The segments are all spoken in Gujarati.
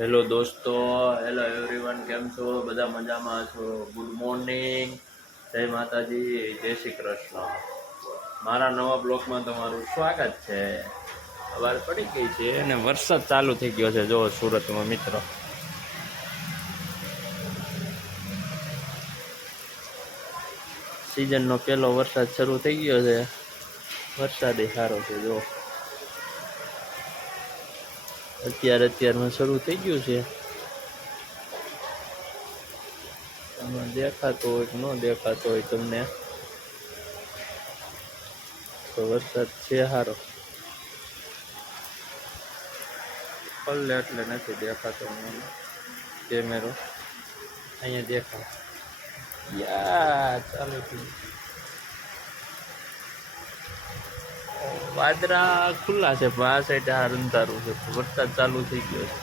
હેલો દોસ્તો, હેલો એવરીવન કેમ છો? બધા મજામાં છો? ગુડ મોર્નિંગ જય માતાજી, જય શ્રી કૃષ્ણ. મારા નવા બ્લોકમાં તમારું સ્વાગત છે. સવાર પડી ગઈ છે અને વરસાદ ચાલુ થઈ ગયો છે. જો સુરતમાં મિત્રો. સિઝનનો પહેલો વરસાદ શરૂ થઈ ગયો છે. વરસાદ સારો છે જો અત્યારે અત્યારમાં શરૂ થઈ ગયું છે. આમાં દેખાતો હોય કે ન દેખાતો હોય તમને? તો વરસાદ છે સારો પલ્લે એટલે નથી દેખાતો મને. કેમેરો. અહીંયા દેખાય. યા, ચાલુ વાદળા ખુલ્લા છે, પણ આ સાઈડ આ અંધારું છે વરસાદ ચાલુ થઈ ગયો છે.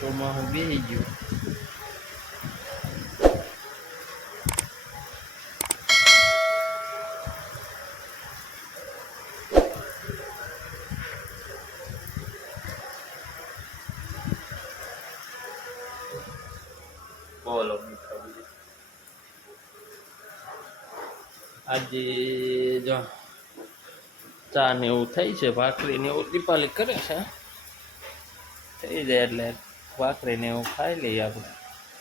ચોમાસું બેસી ગયું. આજે જો ચા ને એવું થઈ છે ભાખરી ને એવું દીપાલી કરે છે. થઈ જાય એટલે ભાખરી ને એવું ખાઈ લઈએ આપણે.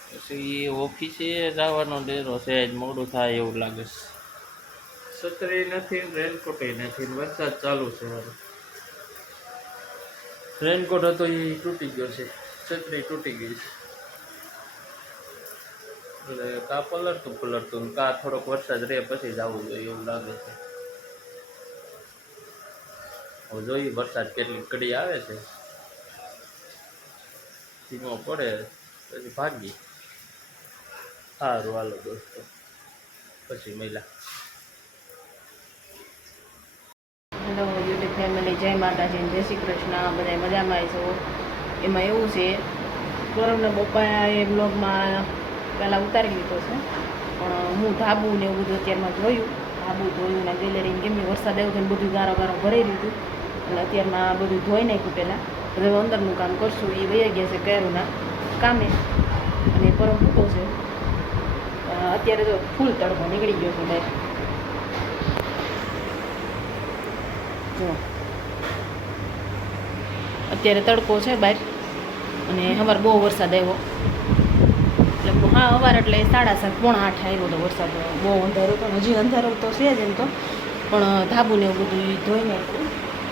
પછી ઓફિસે જવાનો ડેરો છે જ મોડું થાય એવું લાગે છે. છત્રી નથી રેનકોટ નથી વરસાદ ચાલુ છે હવે. રેનકોટ હતો એ તૂટી ગયો છે છત્રી તૂટી ગઈ છે. એટલે કા પલળતું પલળતું કા થોડોક વરસાદ રહે પછી જ આવવું જોઈએ એવું લાગે છે. હવે જોઈએ વરસાદ કેટલી કડી આવે છે. ધીમો પડે પછી ભાગી. સારું હાલો દોસ્તો. પછી મહિલા હેલો યુટ્યુબ ફેમિલી જય માતાજી જય શ્રી કૃષ્ણ. બધા મજામાં છો એમાં એવું છે ગૌરવના પપ્પાએ બ્લોગમાં પહેલાં ઉતારી લીધો છે. પણ હું ધાબુ ને એવું બધું અત્યારમાં જોયું ધાબુ ધોયું ને ગેલેરીને કેમ વરસાદ આવ્યો ને બધું ગારો ગારો ભરાઈ લીધું એટલે અત્યારમાં બધું ધોઈ નાખ્યું પહેલાં. હવે અંદરનું કામ કરશું. એ વહી ગયા છે કેરુના કામે. અને પરમ ફૂટો છે. અત્યારે તો ફૂલ તડકો નીકળી ગયો છે બહાર. જો. અત્યારે તડકો છે બહાર. અને અમારે બહુ વરસાદ આવ્યો. હા સવાર એટલે સાડા સાત પોણા આઠ આવ્યો હતો વરસાદ બહુ અંધારો હતો હજી અંધારો તો છે જ એમ તો. પણ ધાબુને એવું બધું ધોઈને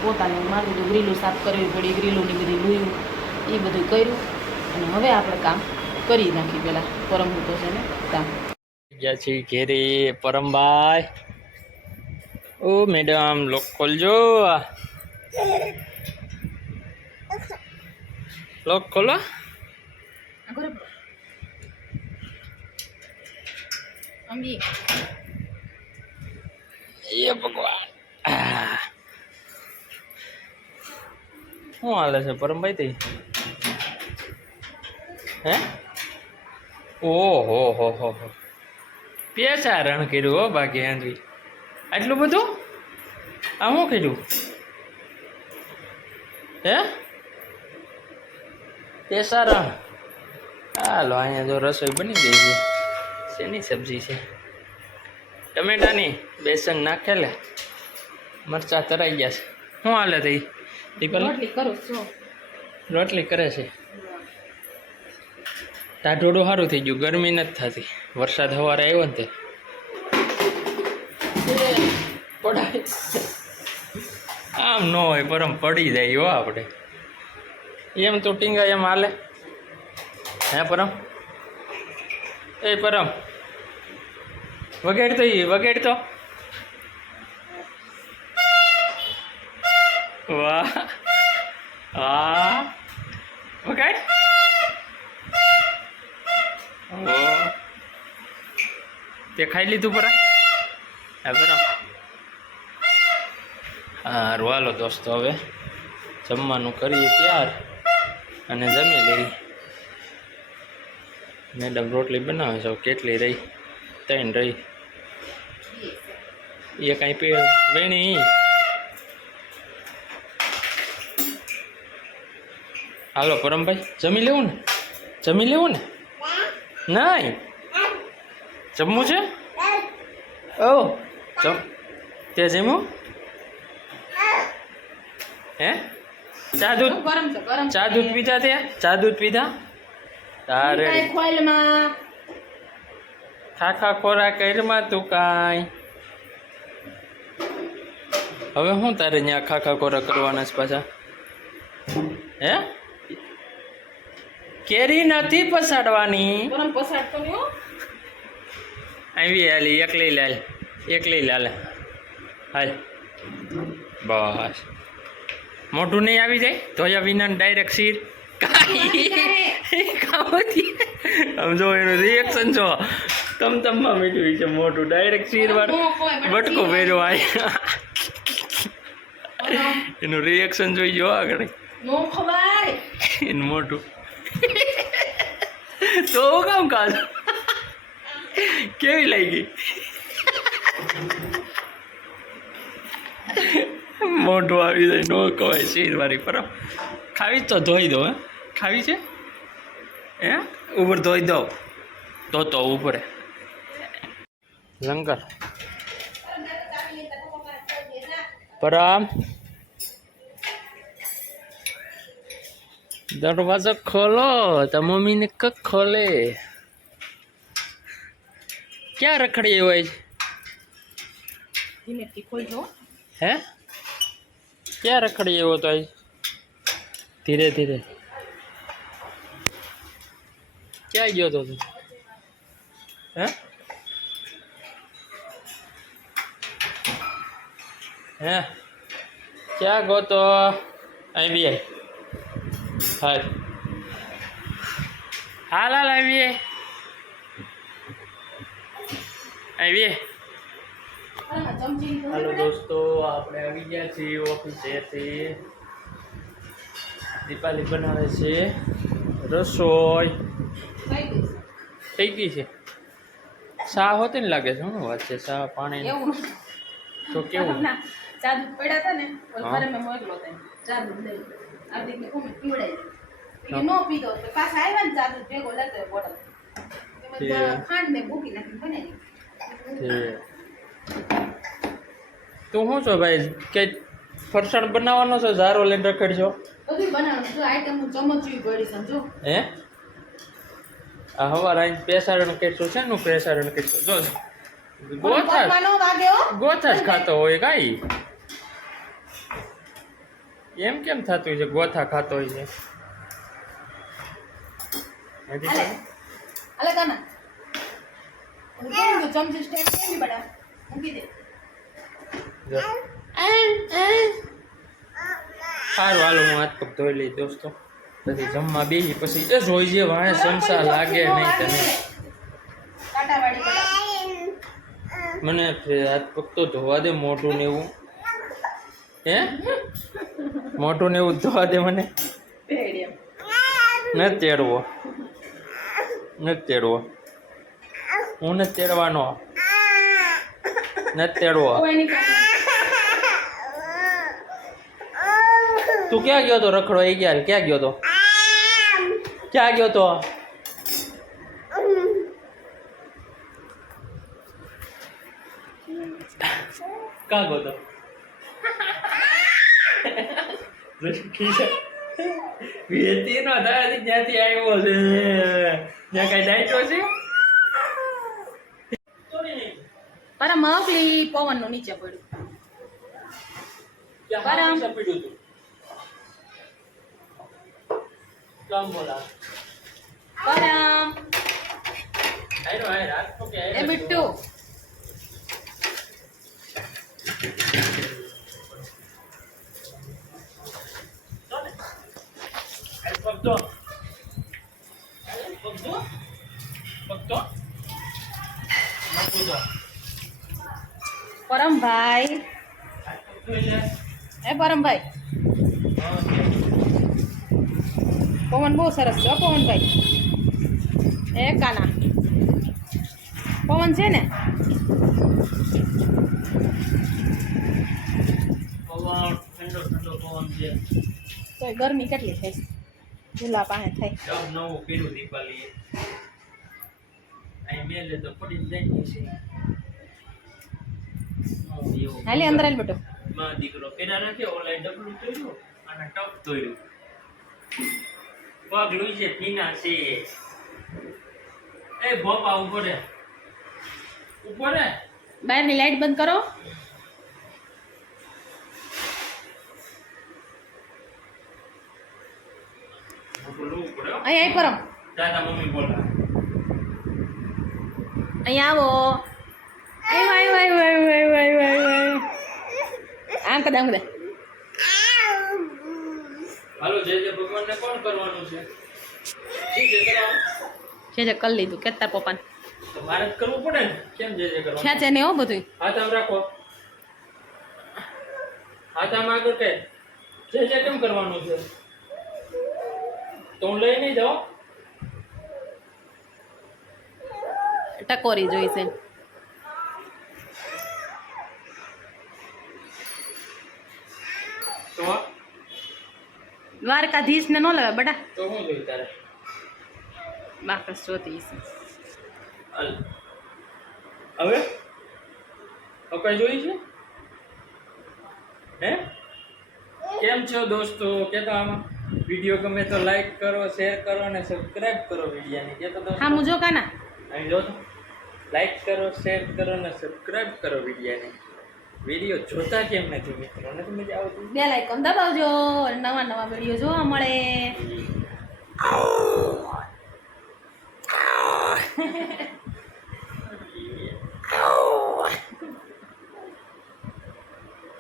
પોતાને મારું બધું ગ્રીલું સાફ કરવી પડી ગ્રીલુંની બધી લુયું એ બધું કર્યું. અને હવે આપણે કામ કરી નાખી પહેલાં પરમ તો છે ને કામ. ગયા છે ઘેરી પરમભાઈ. ઓ મેડમ લોક ખોલજો. લોક ખોલો. અંબી એ ભગવાન આહ. શું હાલે છે પરમભાઈ તઈ હે ઓહો હો હો હો પેસા રણ કર્યું હો બાકી હાંજવી આટલું બધું આ શું કર્યું હે પેસા રણ હાલો અહીંયા જો રસોઈ બની ગઈ છે શેની સબ્જી છે? ટમેટાની બેસન નાખેલે મરચા તરાઈ ગયા છે. શું હાલે થઈ દીપલ? રોટલી કરું છો. ટાઢોડું સારું થઈ ગયું ગરમી નથી થતી. વરસાદ સવારે આવ્યો ને તે. આમ ન હોય પરમ પડી જાય હો આપણે. એમ તો ટીંગા એમ હાલે. હે પરમ? એ પરમ વગેડ તો ઈ વગેડ તો. વાહ. હા. વગાડ તે ખાઈ લીધું પરા. હા બરાબર. હા રોવાલો દોસ્તો, હવે જમવાનું કરીએ ત્યાર અને જમી લઈએ. મેડમ રોટલી બનાવે છે કેટલી રહી? ત્રણ રહી. એ કાંઈ પે વેણી. હાલો પરમભાઈ જમી લેવું ને? જમી લેવું ને? નહીં. જમવું છે? ઓ જમ તે જમ્યું? હે? ચા દૂધ? ચા દૂધ પીધા ત્યાં ચા દૂધ પીધા? તારે ખોલમાં. ખાખા ખોરા કરમાં તું કાંઈ. હવે શું તારે ત્યાં ખાખા ખોરા કરવાના છે પાછા? હે? કેરી નથી પસાડવાની. હો. આવી હાલી એકલી લાલ એકલી લાલ હાલ. બસ. મોઢું નહીં આવી જાય? ધોયા વિના ડાયરેક્ટ શીર. કાંઈ. સમજો એનું રિએક્શન જો. તમ તમમાં મીઠું છે મોટું. ડાયરેક્ટ શીર વાર બટકો ભેર્યો આ એનું રિએક્શન જોઈ જો આગળ. એનું મોટું. તો કામ કાલ કેવી લાગી? મોઢું આવી જાય નો કવાય શીરવાળી પર. ખાવી તો ધોઈ દો હે. ખાવી છે? હે? ઉપર ધોઈ દો. તો તો ઉપર. લંગર. પરમ. દરવાજો ખોલો તો મમ્મીને કક ખોલે. ક્યાં રખડી હોય? હે? ક્યાં રખડી એવો તો? ધીરે ધીરે. ક્યાં ગયો તો તું? હે? હે? ક્યાં ગયો તો? અહીં બી હાલ હાલ હાલ આવીએ ચમચી હાલો દોસ્તો આપણે આવી ગયા છીએ ઓફિસેથી દીપાલી બનાવે છે રસોઈ. થઈ ગઈ છે. શા હોતી ને લાગે છે? શું વાત છે? શા પાણી એવું. તો કેવું? ના ચા દૂધ પડ્યા હતા ને ઓલ મેં મોકલો તને ચાર દૂધ લઈ. હાર્દિક ને કોમે પીવડાવી નો પીધો તો પાછા આવ્યા ને ચાર દૂધ ભેગો લેતો બોટલ. ખાંડ મેં મૂકી નાખી બનાવી તું શું છો ભાઈ? કે ફરસાણ બનાવવાનો છે? ઝારો લઈને રખડજો. બધું બનાવવાનું છે. આઈટમ હું ચમચી પડી સમજો હે? આ હવાર આઈને પેસારણ કેટલું છે નું પેસારણ કેટલું જો ગોથા ગોથા જ ખાતો હોય કાંઈ? એમ કેમ થતું હોય છે? ગોથા ખાતો હોય છે. અલે કાના. હું ચમચી સ્ટેન્ડ કેમ બડા? મૂકી દે સારું હાલો હું હાથ પગ ધોઈ લઈ દોસ્તો. પછી જમવા બેસી પછી એ જોઈ જે વાણે સંસા લાગે નહીં તને. મને હાથ પગ તો ધોવા દે મોઢું ને એવું. હે? મોટું ને એવું ધોવા દે મને. ન તેડવો. નથી તેડવો. હું નથી તેડવાનો. નથી તેડવો. તું ક્યાં ગયો તો રખડો? એ ગયા ક્યાં ગયો તો? ક્યાં ગયો તો? ક્યાં ગયો તો? વેતી નો દાદી જ્યાંથી આવ્યો છે ત્યાં કઈ ડાયટો છે અરે મગલી પવનનું નીચે પડ્યું ક્યાં હાથ સપીડ્યું તું કામ બોલા પરમ આયરો આયર આયરો એ બિટ્ટુ આયર પગ તો આયર પગ તો પગ તો પગ તો પરમભાઈ. એ પરમભાઈ પવન બહુ સરસ છે પવનભાઈ. એ કાના. પવન છે ને? પવન ઠંડો ઠંડો પવન છે. તો ગરમી કેટલી થાય ઝૂલા પાસે થાય. જબ નવું કર્યું દીપાલીએ. અહીં મેલે તો પડી જાય છે. હાલે અંદર હાલ બેટો માં દીકરો પેલા નાખે ઓનલાઈન ડબલું તોડ્યું અને ટપ તોડ્યું. પગ લુઈ છે પીના છે. એ ભોપા ઊભો રે ઊભો રે બહારની લાઈટ બંધ કરો. અહીં આવી પરમ. અહીંયા આવો. આવ્યો આવ્યો આવ્યો આવ્યો આવ્યો આવ્યો આવ્યો આમ કદા આમ કદા. હાલો જય જય ભગવાનને કોણ કરવાનું છે? જે જે કરી લીધું કેતા પપ્પાને. મારે કરવું પડે ને. કેમ કરવાનું? ખેંચે ને બધું હાથ આમ રાખો. હાથ આમ આગળ કે. કેમ કરવાનું છે? તો હું લઈ નહીં જાઉં ટકોરી જોઈશે તો દ્વારકાધીશ ને ન લેવા બટા. તો હું જોઈ તારે? બાકસ જોતી હવે? કઈ જોઈ છે? હે? કેમ છો દોસ્તો? કેતો આમાં? વીડિયો ગમે તો લાઈક કરો શેર કરો અને સબસ્ક્રાઇબ કરો વિડીયોને. કેતો તો હા મુજો કાના. અહીં જો લાઈક કરો શેર કરો અને સબસ્ક્રાઇબ કરો વિડીયોને. વીડિયો જોતા કેમ નથી મિત્રો? નથી મજા આવતી? બે લાઈકન દબાવજો. નવા નવા વીડિયો જોવા મળે.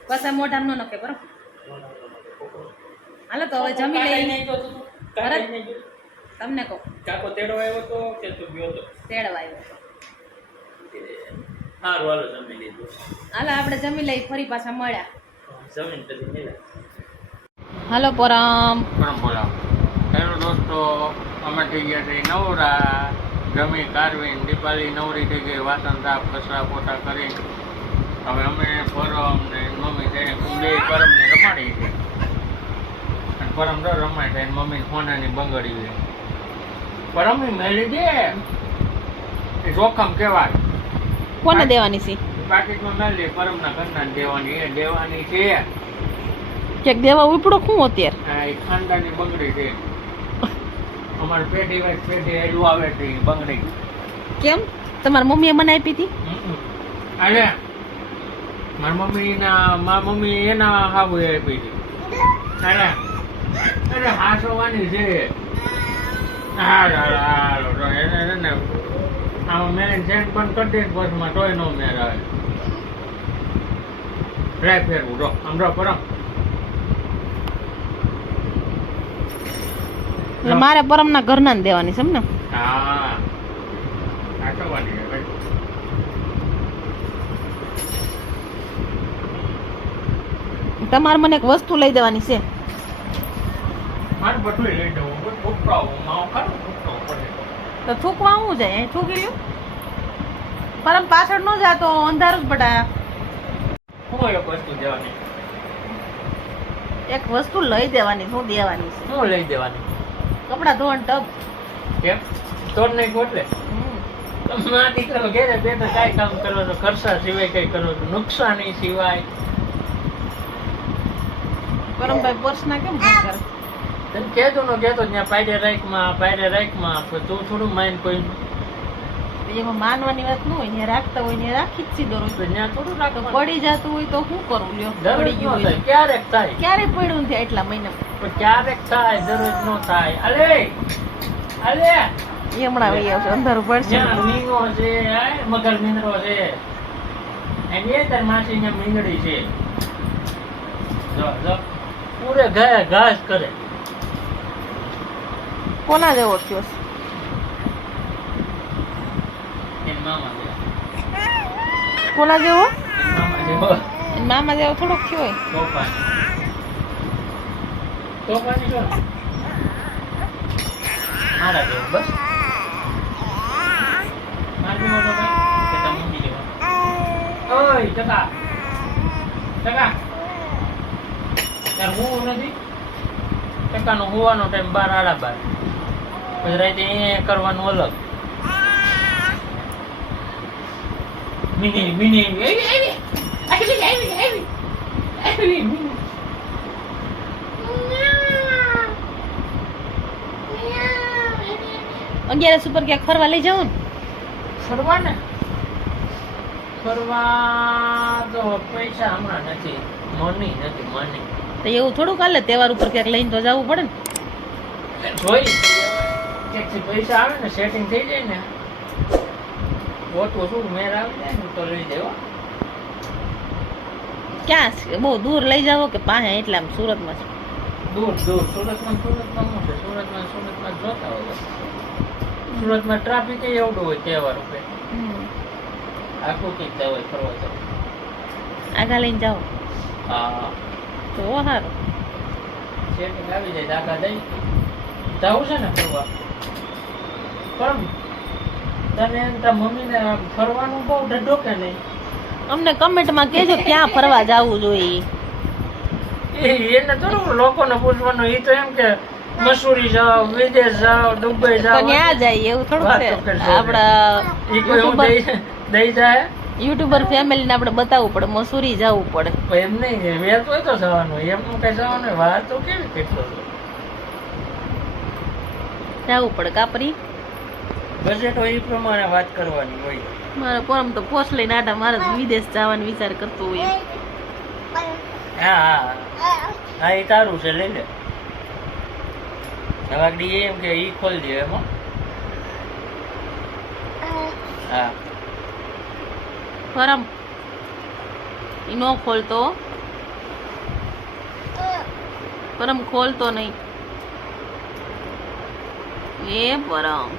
પાછા મોઢામાં ન નકે બરો હાલો તો હવે જમી લઈ ભરત? તમને કહો. કાકો તેડો આવ્યો તો કે તું ગયો તો? તેડો આવ્યો. હારું હાલો જમી લીધું હાલો આપણે જમી લઈ ફરી પાછા મળ્યા. જમીન પછી મળ્યા. હાલો પરમ. પણ બોલાવો હેલો દોસ્તો અમે થઈ ગયા છે નવરા. જમી કારવીને દીપાલી નવરી થઈ ગઈ વાસણ સાફ કચરા પોતા કરી. હવે અમે પરમ ને મમ્મી થઈને બે પરમને રમાડી છે અને પરમ તો રમાય છે મમ્મી સોનાની બંગડી પરમની મેળી દે. એ જોખમ કહેવાય. કોને દેવાની છે? પાકીટમાં મેળી પરમના ઘરના દેવાની. એ દેવાની છે. ક્યાંક દેવા ઉપડો શું અત્યારે? આ એ ખાનદાની બંગડી છે. અમારે પેઢી વાય પેઢી એલું આવે છે બંગડી. કેમ? તમારી મમ્મીએ મને આપી હતી. અરે મારી મમ્મીના મારી મમ્મી એના હાવું આપી હતી. અરે હાસવાની છે. એને ને મેં બંધ કરી દઈશ બસમાં તોય નો મેર આવે. ટ્રાય ફેરવું જો પરમ એટલે મારે પરમના ઘર ના દેવાની છે એમ ને? હા. સાચવવાની તમારે મને એક વસ્તુ લઈ દેવાની છે. બધું લઈ જવું બધું ઉપડાવું માવો ખારું ઉપડાવું પડે. તો થૂકવા હું જાય થૂકી લ્યો પરમ પાછળ નો જાતો અંધારું જ હું એક વસ્તુ દેવાની? એક વસ્તુ લઈ દેવાની શું દેવાની શું લઈ દેવાની? કપડા ધોવાનું ટબ. કેમ તોડ નહીં તમે આ દીકરો ઘેરે બેઠા કાંઈ કામ કરો છો ખર્ચા સિવાય કઈ કરો છો? નુકસાની સિવાય? પરમભાઈ પર્સના કેમ કરે? તને કહેતો નો કહેતો ત્યાં રાઈકમાં પાયરે રાઈકમાં પણ તું થોડું માન કોઈ એમાં માનવાની વાત ન હોય ને રાખતા હોય ને રાખી જ સીધો રોજ ત્યાં થોડું રાખ પડી જતું હોય તો શું કરું લ્યો પડી ગયું હોય ક્યારેક થાય. ક્યારે પડ્યું નથી એટલા મહિના. પણ ક્યારેક થાય દરરોજ નો થાય. અલે! અલે! એમણા વહી આવશે અંધારું પડશે. મીંગો છે મગર મીંદરો છે. એની એ તાર માસી ને મીંગડી છે. જો જો. પૂરે ઘાસ કરે. કોના જેવો થયો છે? એની મામા છે કોના જેવો એની મામા જેવો એના મામા જેવો થોડોક થયો હોય તોફાની તોફાની છો ને? મારા જેવું બસ મારવી મોટો ભાઈ કે તમે ઊંઘી જવા ઓય ટકા ટકા તાર હું નથી ટકાનો હોવાનો ટાઈમ બાર આડા બાર પછી રાતે અહીંયા કરવાનું અલગ. મિની મિની ઉપર ક્યાંક ફરવા લઈ જાઉં ફરવા ને ફરવા તો પૈસા હમણાં નથી. મની નથી મની તો એવું થોડું કાલે તહેવાર ઉપર ક્યાંક લઈને તો જવું પડે ને. જોઈ ક્યાંકથી પૈસા આવે ને સેટિંગ થઈ જાય ને ઓટો શું મેર આવી જાય ને તો લઈ દેવા ક્યાં બહુ દૂર લઈ જાવો કે પાસે એટલે આમ સુરતમાં છે? દૂર દૂર. સુરતમાં સુરતમાં શું છે? સુરતમાં સુરતમાં જોતા હોય. સુરતમાં ટ્રાફિક એવડું હોય તહેવાર રૂપે આખું કંઈક હોય ફરવા જવું. આગા લઈને જાઓ. હા. તો સારું. સેટિંગ આવી જાય આગા દઈ જવું છે ને ફરવા? પણ અને તારા મમ્મીને ફરવાનું બહુ ડઢો કે નહીં? અમને કમેન્ટમાં કહેજો ક્યાં ફરવા જવું જોઈએ. એ એને થોડું લોકોને પૂછવાનું એ તો એમ કે મસૂરી જાઓ વિદેશ જાઓ દુબઈ જાઓ ત્યાં જાય એવું થોડું છે. આપડા દઈ જાય? યુટ્યુબર ફેમિલીને આપણે બતાવવું પડે મસૂરી જવું પડે. એમ નહીં વેર હોય તો જવાનું એમ કઈ જવાનું વાત વાર તો કેવી કેટલો જવું પડે કાપરી. બજેટ હોય એ પ્રમાણે વાત કરવાની હોય. મારો પરમ તો પોસ લઈને આટા મારે વિદેશ જવાનો વિચાર કરતો હોય. હા હા. હા એ તારું છે લઈ લે. નવાગડી એમ કે ઈ ખોલ દે એમાં હા. પરમ ઈ નો ખોલતો પરમ ખોલતો નહીં. એ પરમ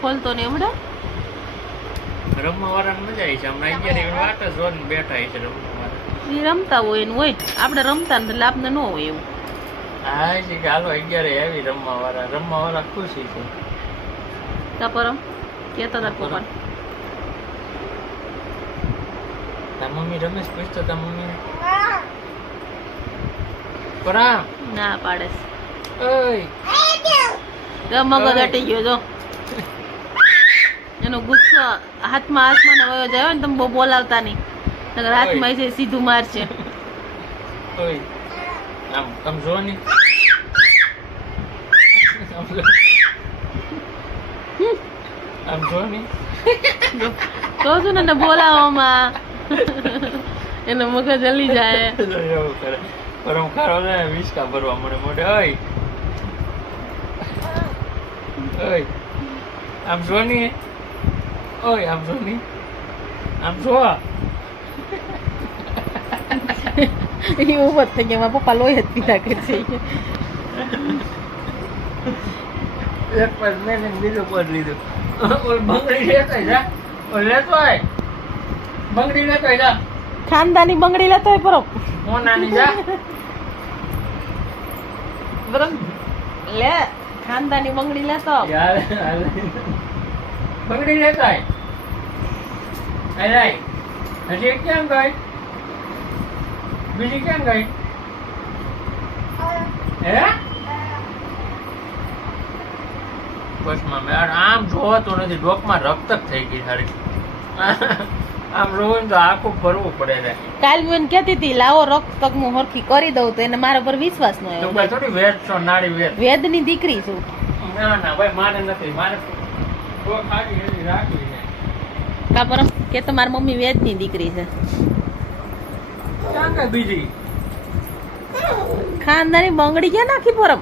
ખોલતો નહીં હમણાં? રમવા વાળાને મજા આવી છે. હમણાં અગિયાર એક વાટ જ જોઈને બેઠા છે રમવા રમતા હોય એનું હોય. આપણે રમતા ને એટલે આપને ન હોય એવું. હા છે કે હાલો અગિયારે આવી રમવા વાળા. રમવા વાળા ખુશી છે. કા પરમ કેતો તાર પપ્પા તાર મમ્મી રમેશ પૂછતો તા મમ્મી પરામ ના પાડે. ઓય. જો મગજ અટી ગયો જો. એનો ગુસ્સો હાથમાં આસમાને વયો જાય ને તમે બહુ બોલાવતા નહીં. નકર હાથમાં છે સીધું મારશે. આમ આમ જો ને. આમ જો. ને ને એને બોલાવવામાં. એનો મગજ હલી જાય. પરમ ખારો ને વિસ્કા ભરવા મળે મોઢે. ઓય ઓય આમ જો ને. ઓય આમ જો ને. આમ જો. એ ઊભો જ થઈ ગયા. પપ્પા લોહી જ પીધા કરશે એક પદ મેં બીજો પદ લીધો. ઓય બંગડી લેતો જા. ઓય લેતો આય. બંગડી લેતો જા. ખાનદાની બંગડી લેતો હોય પરમ મોનાની જા. બરાબર. લે. ખાનદાની બંગડી લેતો યાર બંગડી લેતો આય આય આય હજી કેમ ગઈ? બીજી કેમ ગઈ? હે. બસમાં મેં આમ જોવાતું નથી. ડોકમાં રક્ત જ થઈ ગઈ તારી આમ તો આખું ફરવું પડે કાલ હું એને કહેતી હતી લાવો રક્ત તક હું હરખી કરી દઉં તો એને મારા પર વિશ્વાસ ન આવ્યો થોડી વેદ છો નાડી વેદ. વેદની દીકરી છું. ના ના ભાઈ મારે નથી મારે ડોક ખાલી એવી રાખવી છે. કા પરમ કે તો મારી મમ્મી વેદની દીકરી છે. ક્યાં બીજી? ખાનદાની બંગડી ક્યાં નાખી પરમ?